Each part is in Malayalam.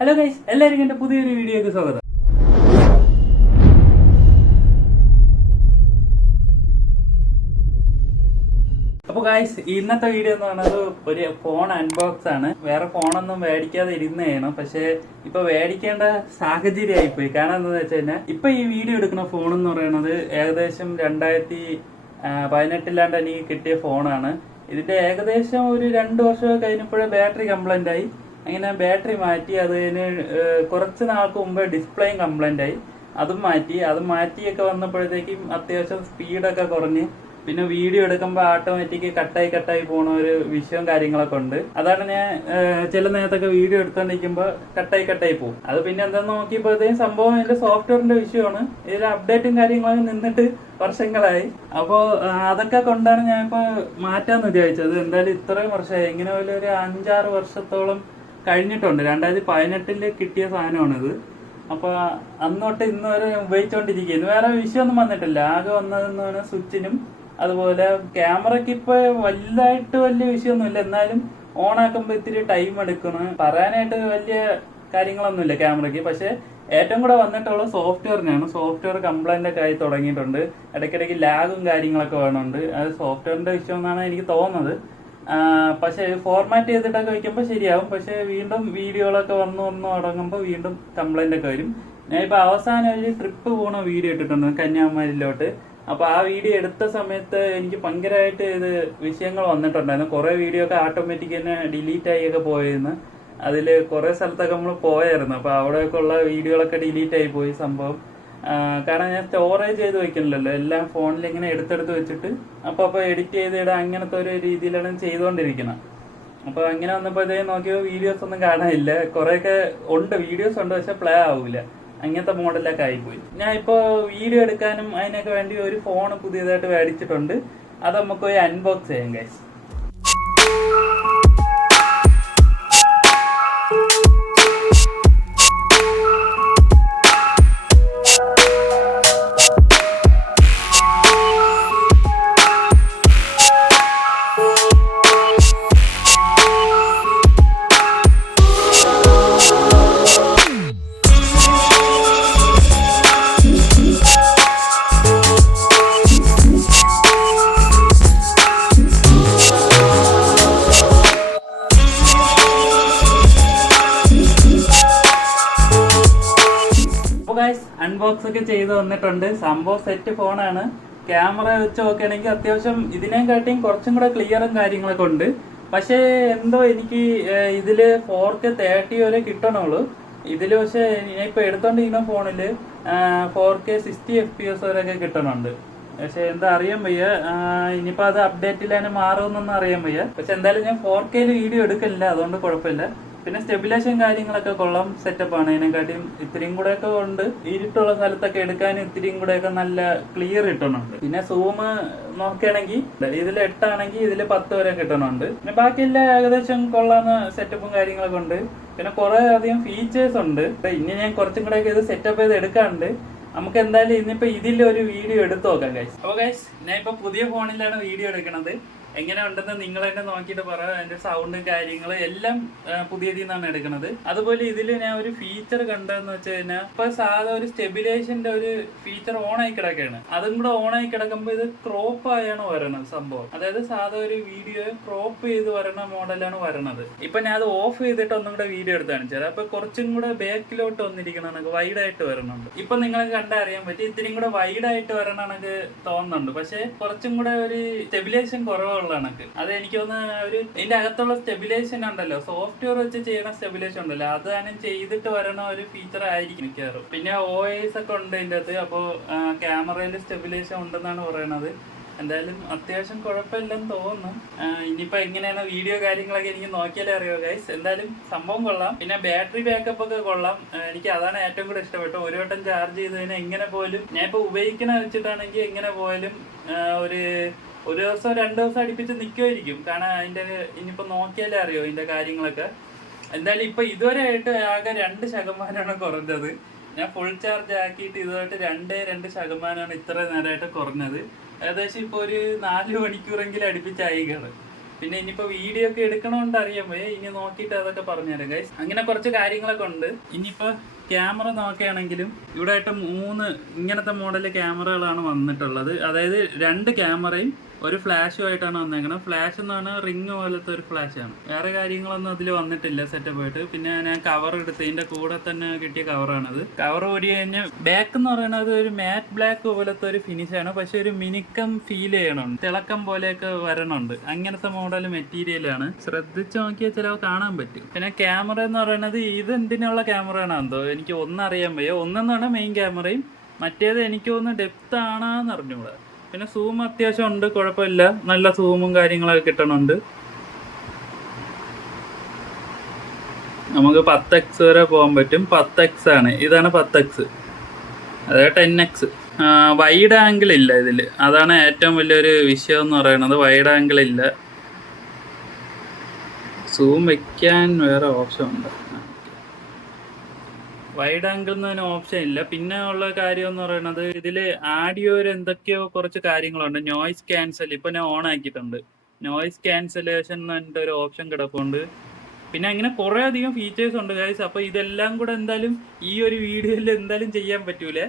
ഹലോ ഗൈസ്, എല്ലാവർക്കും എൻ്റെ പുതിയൊരു വീഡിയോയ്ക്ക് സ്വാഗതം. അപ്പോൾ ഗൈസ്, ഇന്നത്തെ വീഡിയോ എന്ന് പറയുന്നത് ഒരു ഫോൺ അൺബോക്സ് ആണ്. വേറെ ഫോണൊന്നും മേടിക്കാതെ ഇരുന്നതാണ്. പക്ഷെ ഇപ്പൊ മേടിക്കേണ്ട സാഹചര്യം ആയിപ്പോയി. കാരണം എന്താണെന്ന് വെച്ച് കഴിഞ്ഞാൽ ഇപ്പൊ ഈ വീഡിയോ എടുക്കുന്ന ഫോൺ എന്ന് പറയുന്നത് ഏകദേശം 2018 എനിക്ക് കിട്ടിയ ഫോണാണ്. ഇതിന്റെ ഏകദേശം ഒരു 2 വർഷം കഴിഞ്ഞപ്പോഴേ ബാറ്ററി കംപ്ലൈന്റ് ആയി. അങ്ങനെ ബാറ്ററി മാറ്റി. അതിന് കുറച്ച് നാൾക്ക് മുമ്പ് ഡിസ്പ്ലേയും കംപ്ലൈന്റ് ആയി. അതും മാറ്റിയൊക്കെ വന്നപ്പോഴത്തേക്കും അത്യാവശ്യം സ്പീഡൊക്കെ കുറഞ്ഞ് പിന്നെ വീഡിയോ എടുക്കുമ്പോൾ ഓട്ടോമാറ്റിക് കട്ടായി പോണ ഒരു വിഷയവും കാര്യങ്ങളൊക്കെ ഉണ്ട്. അതാണ് ഞാൻ ചില നേരത്തൊക്കെ വീഡിയോ എടുത്തോണ്ടിരിക്കുമ്പോൾ കട്ടായി പോകും. അത് പിന്നെ എന്താന്ന് നോക്കിയപ്പോഴത്തേക്കും സംഭവം ഇതിന്റെ സോഫ്റ്റ്വെയറിന്റെ വിഷയമാണ്. ഇതിൽ അപ്ഡേറ്റും കാര്യങ്ങളൊക്കെ നിന്നിട്ട് വർഷങ്ങളായി. അപ്പോൾ അതൊക്കെ കൊണ്ടാണ് ഞാൻ ഇപ്പൊ മാറ്റാന്ന് വിചാരിച്ചത്. എന്തായാലും ഇത്രയും വർഷമായി, ഇങ്ങനെ ഒരു 5-6 വർഷത്തോളം കഴിഞ്ഞിട്ടുണ്ട്. 2018 കിട്ടിയ സാധനമാണിത്. അപ്പൊ അന്നോട്ട് ഇന്ന് വരെ ഉപയോഗിച്ചോണ്ടിരിക്കുന്നു. വേറെ വിഷയമൊന്നും വന്നിട്ടില്ല. ആകെ വന്നതെന്ന് പറഞ്ഞാൽ സ്വിച്ചിനും അതുപോലെ ക്യാമറയ്ക്ക് ഇപ്പൊ വലിയ വിഷയമൊന്നുമില്ല. എന്നാലും ഓൺ ആക്കുമ്പോ ഇത്തിരി ടൈം എടുക്കണം. പറയാനായിട്ട് വലിയ കാര്യങ്ങളൊന്നുമില്ല ക്യാമറയ്ക്ക്. പക്ഷെ ഏറ്റവും കൂടെ വന്നിട്ടുള്ള സോഫ്റ്റ്വെയറിനാണ്. സോഫ്റ്റ്വെയർ കംപ്ലൈന്റ് ഒക്കെ ആയി തുടങ്ങിയിട്ടുണ്ട്. ഇടയ്ക്കിടയ്ക്ക് ലാഗും കാര്യങ്ങളൊക്കെ വേണമുണ്ട്. അത് സോഫ്റ്റ്വെയറിന്റെ വിഷയം എന്നാണ് എനിക്ക് തോന്നുന്നത്. പക്ഷെ ഫോർമാറ്റ് ചെയ്തിട്ടൊക്കെ വെക്കുമ്പോൾ ശരിയാവും. പക്ഷെ വീണ്ടും വീഡിയോകളൊക്കെ വന്നു തുടങ്ങുമ്പോൾ വീണ്ടും കംപ്ലൈന്റ് ഒക്കെ വരും. ഞാൻ ഇപ്പൊ അവസാനം ഒരു ട്രിപ്പ് പോണ വീഡിയോ ഇട്ടിട്ടുണ്ട് കന്യാകുമാരിയിലോട്ട്. അപ്പൊ ആ വീഡിയോ എടുത്ത സമയത്ത് എനിക്ക് ഭയങ്കരമായിട്ട് ഇത് വിഷയങ്ങൾ വന്നിട്ടുണ്ടായിരുന്നു. കുറെ വീഡിയോ ഒക്കെ ഓട്ടോമാറ്റിക് തന്നെ ഡിലീറ്റ് ആയിയൊക്കെ പോയിരുന്നു. അതില് കുറെ സ്ഥലത്തൊക്കെ നമ്മൾ പോയായിരുന്നു. അപ്പൊ അവിടെയൊക്കെ ഉള്ള വീഡിയോകളൊക്കെ ഡിലീറ്റ് ആയി പോയി സംഭവം. കാരണം ഞാൻ സ്റ്റോറേജ് ചെയ്ത് വെക്കണില്ലല്ലോ, എല്ലാം ഫോണിൽ ഇങ്ങനെ എടുത്തെടുത്ത് വെച്ചിട്ട് അപ്പൊ എഡിറ്റ് ചെയ്തിടാം. അങ്ങനത്തെ ഒരു രീതിയിലാണ് ചെയ്തുകൊണ്ടിരിക്കുന്നത്. അപ്പൊ അങ്ങനെ വന്നപ്പോഴത്തേക്കും നോക്കിയോ വീഡിയോസ് ഒന്നും കാണാനില്ല. കുറെയൊക്കെ ഉണ്ട്, വീഡിയോസ് ഉണ്ട്, പക്ഷെ പ്ലേ ആവൂല. അങ്ങനത്തെ മോഡലൊക്കെ ആയിപ്പോയി. ഞാൻ ഇപ്പോ വീഡിയോ എടുക്കാനും അതിനൊക്കെ വേണ്ടി ഒരു ഫോൺ പുതിയതായിട്ട് മേടിച്ചിട്ടുണ്ട്. അത് നമുക്ക് ഒരു അൺബോക്സ് ചെയ്യാം ഗൈസ്. അൺബോക്സ് ഒക്കെ ചെയ്ത് വന്നിട്ടുണ്ട്. സംഭവം സെറ്റ് ഫോണാണ്. ക്യാമറ വെച്ച് നോക്കുകയാണെങ്കിൽ അത്യാവശ്യം ഇതിനെക്കാട്ടിയും കുറച്ചും കൂടെ ക്ലിയറും കാര്യങ്ങളൊക്കെ ഉണ്ട്. പക്ഷേ എന്തോ എനിക്ക് ഇതില് 4K 30 വരെ കിട്ടണുള്ളൂ. ഇതില് പക്ഷെ ഞാൻ ഇപ്പൊ എടുത്തോണ്ടിരിക്കുന്ന ഫോണില് 4K 60 FPS വരെയൊക്കെ കിട്ടണുണ്ട്. പക്ഷെ എന്താ അറിയാൻ വയ്യ. ഇനിയിപ്പോ അത് അപ്ഡേറ്റിൽ തന്നെ മാറുമെന്നൊന്നും അറിയാൻ വയ്യ. പക്ഷെ എന്തായാലും ഞാൻ 4K വീഡിയോ എടുക്കില്ല, അതുകൊണ്ട് കുഴപ്പമില്ല. പിന്നെ സ്റ്റെബിലൈസേഷൻ കാര്യങ്ങളൊക്കെ കൊള്ളാം, സെറ്റപ്പാണ്. ഇതിനെക്കാട്ടിയും ഇത്തിരിയും കൂടെ ഒക്കെ ഉണ്ട്. ഇരുട്ടുള്ള സ്ഥലത്തൊക്കെ എടുക്കാൻ ഇത്തിരിയും കൂടെ ഒക്കെ നല്ല ക്ലിയർ കിട്ടുന്നുണ്ട്. പിന്നെ സൂം നോക്കുകയാണെങ്കിൽ ഇതിൽ 8 ആണെങ്കിൽ ഇതിൽ 10 വരെ കിട്ടുന്നുണ്ട്. പിന്നെ ബാക്കിയെല്ലാം ഏകദേശം കൊള്ളാവുന്ന സെറ്റപ്പും കാര്യങ്ങളൊക്കെ ഉണ്ട്. പിന്നെ കുറെ അധികം ഫീച്ചേഴ്സ് ഉണ്ട്. ഇനി ഞാൻ കുറച്ചും കൂടെ ഒക്കെ ഇത് സെറ്റപ്പ് ചെയ്ത് എടുക്കാറുണ്ട്. നമുക്ക് എന്തായാലും ഇന്നിപ്പോ ഇതിലൊരു വീഡിയോ എടുത്തു നോക്കാം ഗൈസ്. അപ്പൊ ഗൈസ്, ഞാൻ ഇപ്പൊ പുതിയ ഫോണിലാണ് വീഡിയോ എടുക്കണത്. എങ്ങനെ ഉണ്ടെന്ന് നിങ്ങൾ തന്നെ നോക്കിയിട്ട് പറയാം. അതിന്റെ സൗണ്ടും കാര്യങ്ങളും എല്ലാം പുതിയതിൽ നിന്നാണ് എടുക്കുന്നത്. അതുപോലെ ഇതിൽ ഞാൻ ഒരു ഫീച്ചർ കണ്ടതെന്ന് വെച്ച് കഴിഞ്ഞാൽ ഇപ്പൊ സാധാ ഒരു സ്റ്റെബിലൈസേഷന്റെ ഒരു ഫീച്ചർ ഓൺ ആയി കിടക്കുകയാണ്. അതും കൂടെ ഓൺ ആയി കിടക്കുമ്പോൾ ഇത് ക്രോപ്പ് ആയാണ് വരണത് സംഭവം. അതായത് സാധാ ഒരു വീഡിയോ ക്രോപ്പ് ചെയ്ത് വരണ മോഡലാണ് വരണത്. ഇപ്പൊ ഞാൻ അത് ഓഫ് ചെയ്തിട്ട് ഒന്നും കൂടെ വീഡിയോ എടുത്ത് കാണിച്ചത്. അപ്പൊ കുറച്ചും കൂടെ ബാക്കിലോട്ട് വന്നിരിക്കണ വൈഡ് ആയിട്ട് വരണുണ്ട്. ഇപ്പൊ നിങ്ങൾക്ക് കണ്ടറിയാൻ പറ്റി ഇത്തിരിയും കൂടെ വൈഡ് ആയിട്ട് വരണക്ക് തോന്നുന്നുണ്ട്. പക്ഷെ കുറച്ചും കൂടെ ഒരു സ്റ്റെബിലൈസേഷൻ കുറവുള്ള കണക്ക്. അത് എനിക്ക് തോന്നുന്നു ഒരു ഇതിന്റെ അകത്തുള്ള സ്റ്റെബിലൈസേഷൻ ഉണ്ടല്ലോ, സോഫ്റ്റ്വെയർ വെച്ച് ചെയ്യണ സ്റ്റെബിലൈസേഷൻ ഉണ്ടല്ലോ, അതാണ് ചെയ്തിട്ട് വരണ ഒരു ഫീച്ചർ ആയിരിക്കും മിക്കവാറും. പിന്നെ OIS ഒക്കെ ഉണ്ട് ഇതിന്റെ അകത്ത്. അപ്പോ ക്യാമറയിൽ സ്റ്റെബിലൈസേഷൻ ഉണ്ടെന്നാണ് പറയണത്. എന്തായാലും അത്യാവശ്യം കുഴപ്പമില്ലെന്ന് തോന്നുന്നു. ഇനിയിപ്പോ എങ്ങനെയാണ് വീഡിയോ കാര്യങ്ങളൊക്കെ എനിക്ക് നോക്കിയാലേ അറിയോ ഗൈസ്. എന്തായാലും സംഭവം കൊള്ളാം. പിന്നെ ബാറ്ററി ബാക്കപ്പ് ഒക്കെ കൊള്ളാം. എനിക്ക് അതാണ് ഏറ്റവും കൂടെ ഇഷ്ടപ്പെട്ടു. ഒരു വട്ടം ചാർജ് ചെയ്തതിന് എങ്ങനെ പോലും ഞാൻ ഇപ്പൊ ഉപയോഗിക്കണ വെച്ചിട്ടാണെങ്കിൽ എങ്ങനെ പോയാലും ഒരു ദിവസം 2 ദിവസം അടുപ്പിച്ച് നിൽക്കുമായിരിക്കും. കാരണം അതിന്റെ ഇനിയിപ്പോ നോക്കിയാലേ അറിയോ ഇതിന്റെ കാര്യങ്ങളൊക്കെ. എന്തായാലും ഇപ്പൊ ഇതുവരെ ആയിട്ട് ആകെ 2% കുറഞ്ഞത്. ഞാൻ ഫുൾ ചാർജ് ആക്കിയിട്ട് ഇതുമായിട്ട് 2% ഇത്ര നേരമായിട്ട് കുറഞ്ഞത്. ഏകദേശം ഇപ്പൊ ഒരു 4 മണിക്കൂറെങ്കിലും അടുപ്പിച്ചായിക്കാണ്. പിന്നെ ഇനിയിപ്പോൾ വീഡിയോ ഒക്കെ എടുക്കണമെന്ന് അറിയാൻ ഇനി നോക്കിയിട്ട് അതൊക്കെ പറഞ്ഞുതരാം ഗൈസ്. അങ്ങനെ കുറച്ച് കാര്യങ്ങളൊക്കെ ഉണ്ട്. ഇനിയിപ്പോൾ ക്യാമറ നോക്കുകയാണെങ്കിലും ഇവിടെ ആയിട്ട് 3 ഇങ്ങനത്തെ മോഡൽ ക്യാമറകളാണ് വന്നിട്ടുള്ളത്. അതായത് 2 ക്യാമറയും ഒരു ഫ്ലാഷും ആയിട്ടാണ് വന്നേക്കുന്നത്. ഫ്ലാഷ് എന്ന് പറഞ്ഞാൽ റിങ് പോലത്തെ ഒരു ഫ്ലാഷാണ്. വേറെ കാര്യങ്ങളൊന്നും അതിൽ വന്നിട്ടില്ല സെറ്റപ്പ് ആയിട്ട്. പിന്നെ ഞാൻ കവർ എടുത്ത് ഇതിൻ്റെ കൂടെ തന്നെ കിട്ടിയ കവറാണത്. കവർ ഓടി കഴിഞ്ഞാൽ ബാക്ക് എന്ന് പറയുന്നത് ഒരു മാറ്റ് ബ്ലാക്ക് പോലത്തെ ഒരു ഫിനിഷാണ്. പക്ഷെ ഒരു മിനുക്കം ഫീൽ ചെയ്യണുണ്ട്, തിളക്കം പോലെയൊക്കെ വരണുണ്ട്. അങ്ങനത്തെ മോഡൽ മെറ്റീരിയലാണ്. ശ്രദ്ധിച്ച് നോക്കിയാൽ ചിലവ് കാണാൻ പറ്റും. പിന്നെ ക്യാമറ എന്ന് പറയുന്നത് ഇത് എന്തിനുള്ള ക്യാമറ ആണെന്തോ എനിക്ക് ഒന്നറിയാൻ വയ്യ. ഒന്നെന്ന് പറഞ്ഞാൽ മെയിൻ ക്യാമറയും മറ്റേത് എനിക്ക് ഒന്ന് ഡെപ്ത് ആണെന്ന് അറിഞ്ഞൂടാ. പിന്നെ സൂം അത്യാവശ്യം ഉണ്ട്, കുഴപ്പമില്ല, നല്ല സൂമും കാര്യങ്ങളൊക്കെ കിട്ടണുണ്ട്. നമുക്ക് 10x വരെ പോകാൻ പറ്റും. 10x ആണ്, ഇതാണ് 10x, അതായത് 10x. വൈഡ് ആംഗിൾ ഇല്ല ഇതിൽ, അതാണ് ഏറ്റവും വലിയൊരു വിഷയം എന്ന് പറയുന്നത്. വൈഡ് ആംഗിൾ ഇല്ല. സൂം വയ്ക്കാൻ വേറെ ഓപ്ഷൻ ഉണ്ട്, വൈഡ് ആംഗിൾ എന്നതിന് ഓപ്ഷൻ ഇല്ല. പിന്നെ ഉള്ള കാര്യം എന്ന് പറയുന്നത് ഇതിൽ ആഡിയോയിൽ എന്തൊക്കെയോ കുറച്ച് കാര്യങ്ങളുണ്ട്. നോയ്സ് ക്യാൻസൽ ഇപ്പം ഞാൻ ഓൺ ആക്കിയിട്ടുണ്ട്. നോയ്സ് ക്യാൻസലേഷൻ എന്ന് പറഞ്ഞിട്ട് ഒരു ഓപ്ഷൻ കിടപ്പുണ്ട്. പിന്നെ അങ്ങനെ കുറേ അധികം ഫീച്ചേഴ്സ് ഉണ്ട് ഗൈസ്. അപ്പോൾ ഇതെല്ലാം കൂടെ എന്തായാലും ഈ ഒരു വീഡിയോയിൽ എന്തായാലും ചെയ്യാൻ പറ്റൂലേ,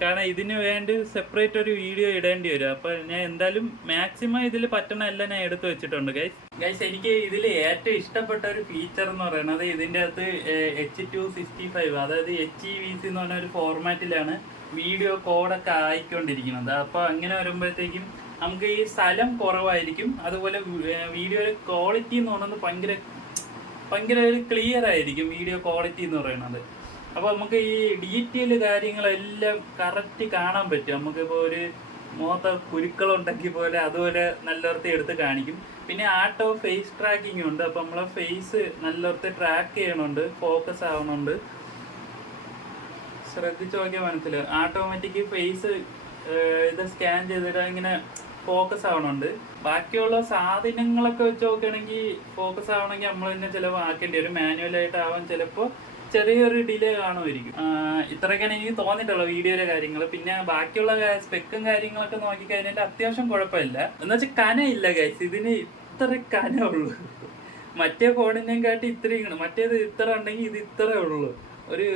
കാരണം ഇതിന് വേണ്ടി സെപ്പറേറ്റ് ഒരു വീഡിയോ ഇടേണ്ടി വരും. അപ്പോൾ ഞാൻ എന്തായാലും മാക്സിമം ഇതിൽ പറ്റണ എല്ലാം ഞാൻ എടുത്തു വെച്ചിട്ടുണ്ട് ഗൈസ്. എനിക്ക് ഇതിൽ ഏറ്റവും ഇഷ്ടപ്പെട്ട ഒരു ഫീച്ചർ എന്ന് പറയുന്നത് ഇതിൻ്റെ അകത്ത് H265, അതായത് HEVC എന്ന് പറഞ്ഞ ഒരു ഫോർമാറ്റിലാണ് വീഡിയോ കോഡൊക്കെ ആയിക്കൊണ്ടിരിക്കുന്നത്. അപ്പോൾ അങ്ങനെ വരുമ്പോഴത്തേക്കും നമുക്ക് ഈ സ്ഥലം കുറവായിരിക്കും. അതുപോലെ വീഡിയോയുടെ ക്വാളിറ്റി എന്ന് പറയുന്നത് ഭയങ്കര ഒരു ക്ലിയർ ആയിരിക്കും വീഡിയോ ക്വാളിറ്റി എന്ന് പറയുന്നത്. അപ്പോൾ നമുക്ക് ഈ ഡീറ്റെയിൽ കാര്യങ്ങളെല്ലാം കറക്റ്റ് കാണാൻ പറ്റും. നമുക്കിപ്പോൾ ഒരു മുഖത്ത് കുരുക്കളുണ്ടെങ്കിൽ പോലെ അതുപോലെ നല്ലവർക്ക് എടുത്ത് കാണിക്കും. പിന്നെ ആട്ടോ ഫേസ് ട്രാക്കിംഗ് ഉണ്ട്. അപ്പോൾ നമ്മളെ ഫേസ് നല്ലവർക്ക് ട്രാക്ക് ചെയ്യണുണ്ട്, ഫോക്കസ് ആവണുണ്ട്. ശ്രദ്ധിച്ച് നോക്കിയാൽ മനസ്സിലാവും. ഓട്ടോമാറ്റിക് ഫേസ് ഇത് സ്കാൻ ചെയ്തിട്ട് ഇങ്ങനെ ഫോക്കസ് ആവണുണ്ട്. ബാക്കിയുള്ള സാധനങ്ങളൊക്കെ വെച്ച് നോക്കുകയാണെങ്കിൽ ഫോക്കസ് ആവണമെങ്കിൽ നമ്മൾ തന്നെ ചിലപ്പോൾ ആക്കേണ്ടി വരും. മാനുവലായിട്ട് ആവാൻ ചിലപ്പോൾ ചെറിയൊരു ഡിലേ കാണുമായിരിക്കും. ഇത്രയൊക്കെയാണ് എനിക്ക് തോന്നിയിട്ടുള്ള വീഡിയോയിലെ കാര്യങ്ങൾ. പിന്നെ ബാക്കിയുള്ള സ്പെക്കും കാര്യങ്ങളൊക്കെ നോക്കിക്കഴിഞ്ഞാൽ അത്യാവശ്യം കുഴപ്പമില്ല. എന്ന് വെച്ചാൽ കനയില്ല ഗൈസ്, ഇതിന് ഇത്ര കനമുള്ളൂ. മറ്റേ ഫോണിനെയും കാട്ടി ഇത്രയും, മറ്റേത് ഇത്ര ഉണ്ടെങ്കിൽ ഇത് ഇത്രേ ഉള്ളൂ. ഒരു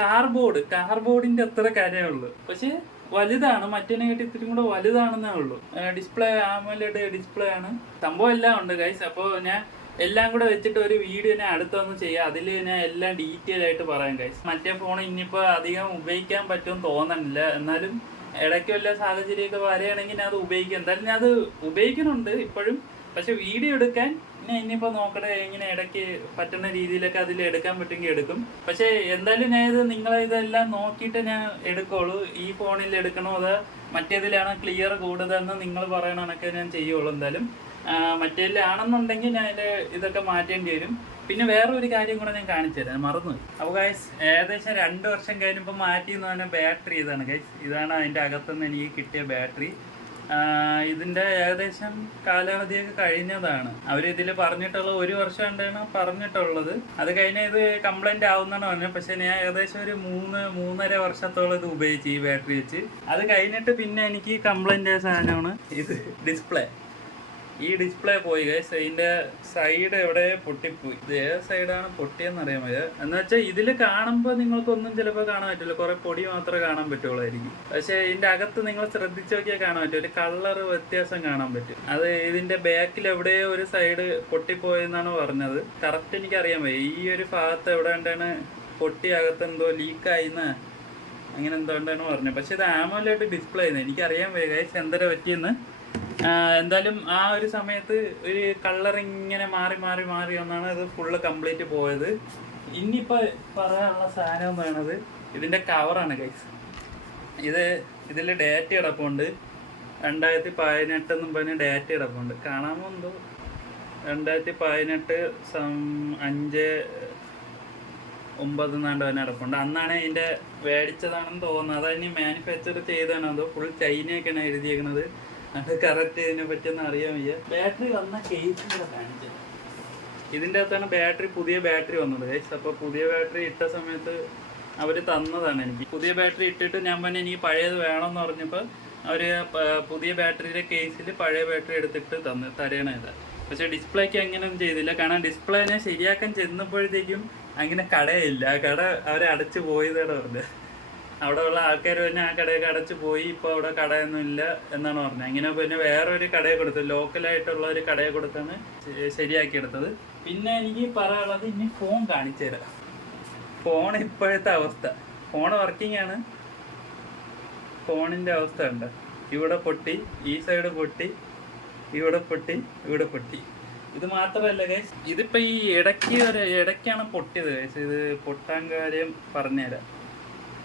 കാർബോർഡിന്റെ അത്ര കനമേ ഉള്ളൂ. പക്ഷെ വലുതാണ്, മറ്റേനെ കാട്ടി ഇത്തിരി കൂടെ വലുതാണെന്നേ ഉള്ളൂ. ഡിസ്പ്ലേ AMOLED ഡിസ്പ്ലേ ആണ്. സംഭവം എല്ലാം ഉണ്ട് ഗൈസ്. അപ്പോൾ ഞാൻ എല്ലാം കൂടെ വെച്ചിട്ട് ഒരു വീഡിയോ ഞാൻ അടുത്തൊന്നും ചെയ്യാം. അതിൽ ഞാൻ എല്ലാം ഡീറ്റെയിൽ ആയിട്ട് പറയാം ഗൈസ്. മറ്റേ ഫോൺ ഇനിയിപ്പോൾ അധികം ഉപയോഗിക്കാൻ പറ്റുമെന്ന് തോന്നണില്ല. എന്നാലും ഇടയ്ക്ക് വല്ല സാഹചര്യമൊക്കെ വരികയാണെങ്കിൽ ഞാൻ അത് ഉപയോഗിക്കും. എന്തായാലും ഞാൻ അത് ഉപയോഗിക്കുന്നുണ്ട് ഇപ്പോഴും. പക്ഷെ വീഡിയോ എടുക്കാൻ ഞാൻ ഇനിയിപ്പോൾ നോക്കട്ടെ, ഇങ്ങനെ ഇടയ്ക്ക് പറ്റുന്ന രീതിയിലൊക്കെ അതിൽ എടുക്കാൻ പറ്റുമെങ്കിൽ എടുക്കും. പക്ഷേ എന്തായാലും ഞാൻ ഇത് നിങ്ങളെ ഇതെല്ലാം നോക്കിയിട്ട് ഞാൻ എടുക്കുള്ളൂ. ഈ ഫോണിൽ എടുക്കണോ അതോ മറ്റേതിലാണ് ക്ലിയർ കൂടുതലെന്ന് നിങ്ങൾ പറയണതൊക്കെ ഞാൻ ചെയ്യുള്ളൂ. എന്തായാലും മറ്റേതിലാണെന്നുണ്ടെങ്കിൽ ഞാൻ അതിൻ്റെ ഇതൊക്കെ മാറ്റേണ്ടി വരും. പിന്നെ വേറെ ഒരു കാര്യം കൂടെ ഞാൻ കാണിച്ചു തരാം, മറന്നു. അപ്പോൾ ഗൈസ് ഏകദേശം 2 വർഷം കഴിഞ്ഞപ്പോൾ മാറ്റിയെന്ന് പറഞ്ഞാൽ ബാറ്ററി ഇതാണ് ഗൈസ്. ഇതാണ് അതിൻ്റെ അകത്തുനിന്ന് എനിക്ക് കിട്ടിയ ബാറ്ററി. ഇതിൻ്റെ ഏകദേശം കാലാവധിയൊക്കെ കഴിഞ്ഞതാണ്. അവരിതിൽ പറഞ്ഞിട്ടുള്ളത് 1 വർഷം കൊണ്ടാണ് പറഞ്ഞിട്ടുള്ളത്. അത് കഴിഞ്ഞാൽ ഇത് കംപ്ലൈൻറ്റ് ആവുന്നതാണ് പറഞ്ഞത്. പക്ഷേ ഞാൻ ഏകദേശം ഒരു 3-3.5 വർഷത്തോളം ഇത് ഉപയോഗിച്ച് ഈ ബാറ്ററി വെച്ച്. അത് കഴിഞ്ഞിട്ട് പിന്നെ എനിക്ക് കംപ്ലൈൻ്റ് ആയ സാധനമാണ് ഇത് ഡിസ്പ്ലേ. ഈ ഡിസ്പ്ലേ പോയി ഗൈസ്. അതിൻ്റെ സൈഡ് എവിടെ പൊട്ടിപ്പോയി. ഇത് ഏത് സൈഡാണ് പൊട്ടിയെന്ന് അറിയാൻ വയ്യ. എന്ന് വെച്ചാൽ ഇതിൽ കാണുമ്പോൾ നിങ്ങൾക്കൊന്നും ചിലപ്പോൾ കാണാൻ പറ്റില്ല, കുറേ പൊടി മാത്രമേ കാണാൻ പറ്റുള്ളായിരിക്കും. പക്ഷേ ഇതിൻ്റെ അകത്ത് നിങ്ങൾ ശ്രദ്ധിച്ച് നോക്കിയാൽ കാണാൻ പറ്റും, ഒരു കളർ വ്യത്യാസം കാണാൻ പറ്റും. അത് ഇതിൻ്റെ ബാക്കിൽ എവിടെയോ ഒരു സൈഡ് പൊട്ടിപ്പോയെന്നാണ് പറഞ്ഞത്. കറക്റ്റ് എനിക്കറിയാൻ വയ്യ. ഈ ഒരു ഭാഗത്ത് എവിടെ കൊണ്ടാണ് പൊട്ടി, അകത്ത് എന്തോ ലീക്കായിന്ന് അങ്ങനെ എന്തുകൊണ്ടാണ് പറഞ്ഞത്. പക്ഷേ ഇത് AMOLED ഡിസ്പ്ലേ ആയിരുന്നു. എനിക്കറിയാൻ വയ്യ ഗൈസ് എന്തര പറ്റിയെന്ന്. എന്തായാലും ആ ഒരു സമയത്ത് ഒരു കളർ ഇങ്ങനെ മാറി ഒന്നാണ് ഇത് ഫുള്ള് കംപ്ലീറ്റ് പോയത്. ഇനിയിപ്പോൾ പറയാനുള്ള സാധനം എന്ന് പറയുന്നത് ഇതിൻ്റെ കവറാണ് ഗൈസ്. ഇതിൽ ഡേറ്റ കിടപ്പുണ്ട്. 2018 എന്നും പറഞ്ഞ് ഡേറ്റ കിടപ്പുണ്ട്. കാണാമോ എന്തോ 2018 5/9 എന്നാണ്ട് തന്നെ കിടപ്പുണ്ട്. അന്നാണ് ഇതിൻ്റെ മേടിച്ചതാണെന്ന് തോന്നുന്നത്. അതതിന് മാനുഫാക്ചർ ചെയ്തതാണോ അതോ ഫുൾ ചൈനയൊക്കെയാണ് എഴുതിയേക്കുന്നത്. അത് കറക്റ്റ് ഇതിനെ പറ്റിയൊന്നും അറിയാൻ വയ്യ. ബാറ്ററി വന്ന കേസ് കൂടെ കാണിച്ചത്. ഇതിൻ്റെ അകത്താണ് പുതിയ ബാറ്ററി വന്നത് ഗൈസ്. അപ്പോൾ പുതിയ ബാറ്ററി ഇട്ട സമയത്ത് അവർ തന്നതാണ് എനിക്ക്. പുതിയ ബാറ്ററി ഇട്ടിട്ട് ഞാൻ പറഞ്ഞ എനിക്ക് പഴയത് വേണമെന്ന് പറഞ്ഞപ്പോൾ അവർ പുതിയ ബാറ്ററിയുടെ കേസിൽ പഴയ ബാറ്ററി എടുത്തിട്ട് തരണത്. പക്ഷേ ഡിസ്പ്ലേക്ക് അങ്ങനെയൊന്നും ചെയ്തില്ല. കാരണം ഡിസ്പ്ലേനെ ശരിയാക്കാൻ ചെന്നപ്പോഴത്തേക്കും അങ്ങനെ കടയില്ല. ആ കട അവരെ അടച്ചു പോയതാണ് പറഞ്ഞത്. അവിടെ ഉള്ള ആൾക്കാർ തന്നെ ആ കടയൊക്കെ അടച്ചു പോയി, ഇപ്പോൾ അവിടെ കടയൊന്നും ഇല്ല എന്നാണ് പറഞ്ഞത്. അങ്ങനെ പിന്നെ വേറൊരു കടയെ കൊടുത്തു, ലോക്കലായിട്ടുള്ള ഒരു കടയെ കൊടുത്താണ് ശരിയാക്കിയെടുത്തത്. പിന്നെ എനിക്ക് പറയാനുള്ളത്, ഇനി ഫോൺ കാണിച്ചു തരാം. ഫോൺ ഇപ്പോഴത്തെ അവസ്ഥ, ഫോൺ വർക്കിംഗ് ആണ്. ഫോണിൻ്റെ അവസ്ഥ ഉണ്ട്. ഇവിടെ പൊട്ടി, ഈ സൈഡ് പൊട്ടി, ഇവിടെ പൊട്ടി, ഇവിടെ പൊട്ടി. ഇത് മാത്രമല്ല ഗൈസ്, ഇതിപ്പോൾ ഈ ഇടയ്ക്കാണ് പൊട്ടിയത് ഗൈസ്. ഇത് പൊട്ടാൻ കാര്യം പറഞ്ഞുതരാം.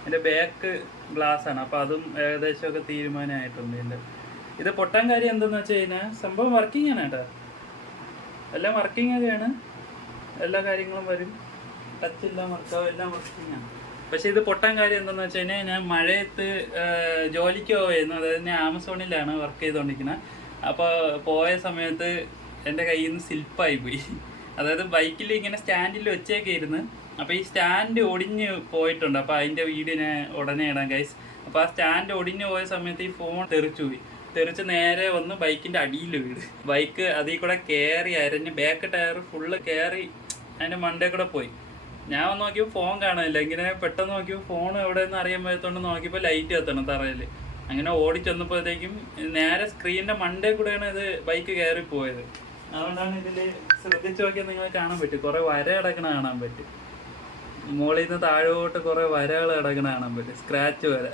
എൻ്റെ ബാക്ക് ഗ്ലാസ് ആണ്, അപ്പോൾ അതും ഏകദേശമൊക്കെ തീരുമാനമായിട്ടുണ്ട് എൻ്റെ. ഇത് പൊട്ടാൻ കാര്യം എന്തെന്ന് വെച്ച് കഴിഞ്ഞാൽ, സംഭവം വർക്കിംഗ് ആണ് കേട്ടോ, എല്ലാം വർക്കിംഗ് ഒക്കെയാണ്, എല്ലാ കാര്യങ്ങളും വരും, ടച്ചില്ല വർക്കാവും, എല്ലാം വർക്കിംഗ് ആണ്. പക്ഷേ ഇത് പൊട്ടാൻ കാര്യം എന്താണെന്ന് വെച്ച് കഴിഞ്ഞാൽ, ഞാൻ മഴയത്ത് ജോലിക്ക് പോയിരുന്നു. അതായത് ഞാൻ ആമസോണിലാണ് വർക്ക് ചെയ്തുകൊണ്ടിരിക്കുന്നത്. അപ്പോൾ പോയ സമയത്ത് എൻ്റെ കയ്യിൽ നിന്ന് സ്ലിപ്പായി പോയി. അതായത് ബൈക്കിൽ ഇങ്ങനെ സ്റ്റാൻഡിൽ വെച്ചേക്കെ ഇരുന്ന്, അപ്പോൾ ഈ സ്റ്റാൻഡ് ഒടിഞ്ഞ് പോയിട്ടുണ്ട്. അപ്പോൾ അതിൻ്റെ വീഡിയോ ഞാൻ ഉടനെ ഇടാം ഗൈസ്. അപ്പോൾ ആ സ്റ്റാൻഡ് ഒടിഞ്ഞ് പോയ സമയത്ത് ഈ ഫോൺ തെറിച്ചു പോയി. തെറിച്ച് നേരെ വന്ന് ബൈക്കിൻ്റെ അടിയിൽ വീട്. ബൈക്ക് അതിൽ കൂടെ കയറി അരഞ്ഞ് ബാക്ക് ടയർ ഫുള്ള് കയറി അതിൻ്റെ മണ്ടേ കൂടെ പോയി. ഞാൻ വന്ന് നോക്കിയപ്പോൾ ഫോൺ കാണാനില്ല. ഇങ്ങനെ പെട്ടെന്ന് നോക്കിയപ്പോൾ ഫോൺ എവിടെയെന്ന് അറിയാൻ പറ്റത്തോണ്ട് നോക്കിയപ്പോൾ ലൈറ്റ് കത്തണം തറയിൽ. അങ്ങനെ ഓടിച്ചെന്നപ്പോഴത്തേക്കും നേരെ സ്ക്രീനിൻ്റെ മണ്ടേ കൂടെയാണ് ഇത് ബൈക്ക് കയറി പോയത്. അതുകൊണ്ടാണ് ഇതിൽ ശ്രദ്ധിച്ച് നോക്കിയാൽ നിങ്ങൾ കാണാൻ പറ്റും, കുറേ വര കിടക്കണ കാണാൻ പറ്റും. മുകളിൽ നിന്ന് താഴോട്ട് കുറേ വരകൾ കിടക്കണ കാണാൻ പറ്റും, സ്ക്രാച്ച് വര.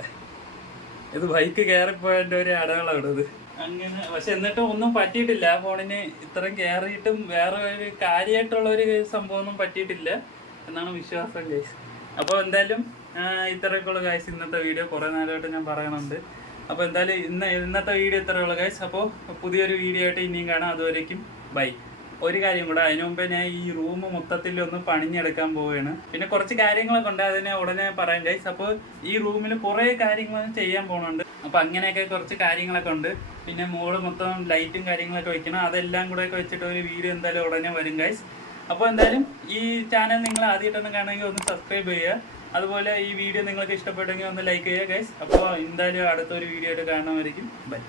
ഇത് ബൈക്ക് കയറിപ്പോയതിൻ്റെ ഒരു അടയാളം ഇടത് അങ്ങനെ. പക്ഷെ എന്നിട്ടും ഒന്നും പറ്റിയിട്ടില്ല. ആ ഫോണിന് ഇത്രയും കയറിയിട്ടും വേറെ ഒരു കാര്യമായിട്ടുള്ളൊരു സംഭവമൊന്നും പറ്റിയിട്ടില്ല എന്നാണ് വിശ്വാസം ഗൈസ്. അപ്പോൾ എന്തായാലും ഇത്രയൊക്കെയുള്ള ഗൈസ് ഇന്നത്തെ വീഡിയോ. കുറേ നേരമായിട്ട് ഞാൻ പറയണുണ്ട്. അപ്പോൾ എന്തായാലും ഇന്നത്തെ വീഡിയോ ഇത്രയുള്ള ഗൈസ്. അപ്പോൾ പുതിയൊരു വീഡിയോ ആയിട്ട് ഇനിയും കാണാം. അതുവരേക്കും ബൈ. ഒരു കാര്യം കൂടെ, അതിനു മുമ്പേ ഞാൻ ഈ റൂം മൊത്തത്തിൽ ഒന്ന് പണിഞ്ഞെടുക്കാൻ പോവുകയാണ്. പിന്നെ കുറച്ച് കാര്യങ്ങളൊക്കെ ഉണ്ട്, അതിനെ ഉടനെ പറയാം ഗൈസ്. അപ്പോൾ ഈ റൂമിൽ കുറേ കാര്യങ്ങൾ ചെയ്യാൻ പോകുന്നുണ്ട്. അപ്പോൾ അങ്ങനെയൊക്കെ കുറച്ച് കാര്യങ്ങളൊക്കെ ഉണ്ട്. പിന്നെ മുകളിൽ മൊത്തം ലൈറ്റും കാര്യങ്ങളൊക്കെ വെക്കണം. അതെല്ലാം കൂടെയൊക്കെ വെച്ചിട്ട് ഒരു വീഡിയോ എന്തായാലും ഉടനെ വരും ഗൈസ്. അപ്പോൾ എന്തായാലും ഈ ചാനൽ നിങ്ങൾ ആദ്യമായിട്ടൊന്ന് കാണുമെങ്കിൽ ഒന്ന് സബ്സ്ക്രൈബ് ചെയ്യുക. അതുപോലെ ഈ വീഡിയോ നിങ്ങൾക്ക് ഇഷ്ടപ്പെട്ടെങ്കിൽ ഒന്ന് ലൈക്ക് ചെയ്യുക ഗൈസ്. അപ്പോൾ എന്തായാലും അടുത്തൊരു വീഡിയോ ആയിട്ട് കാണുന്നതായിരിക്കും. ബൈ.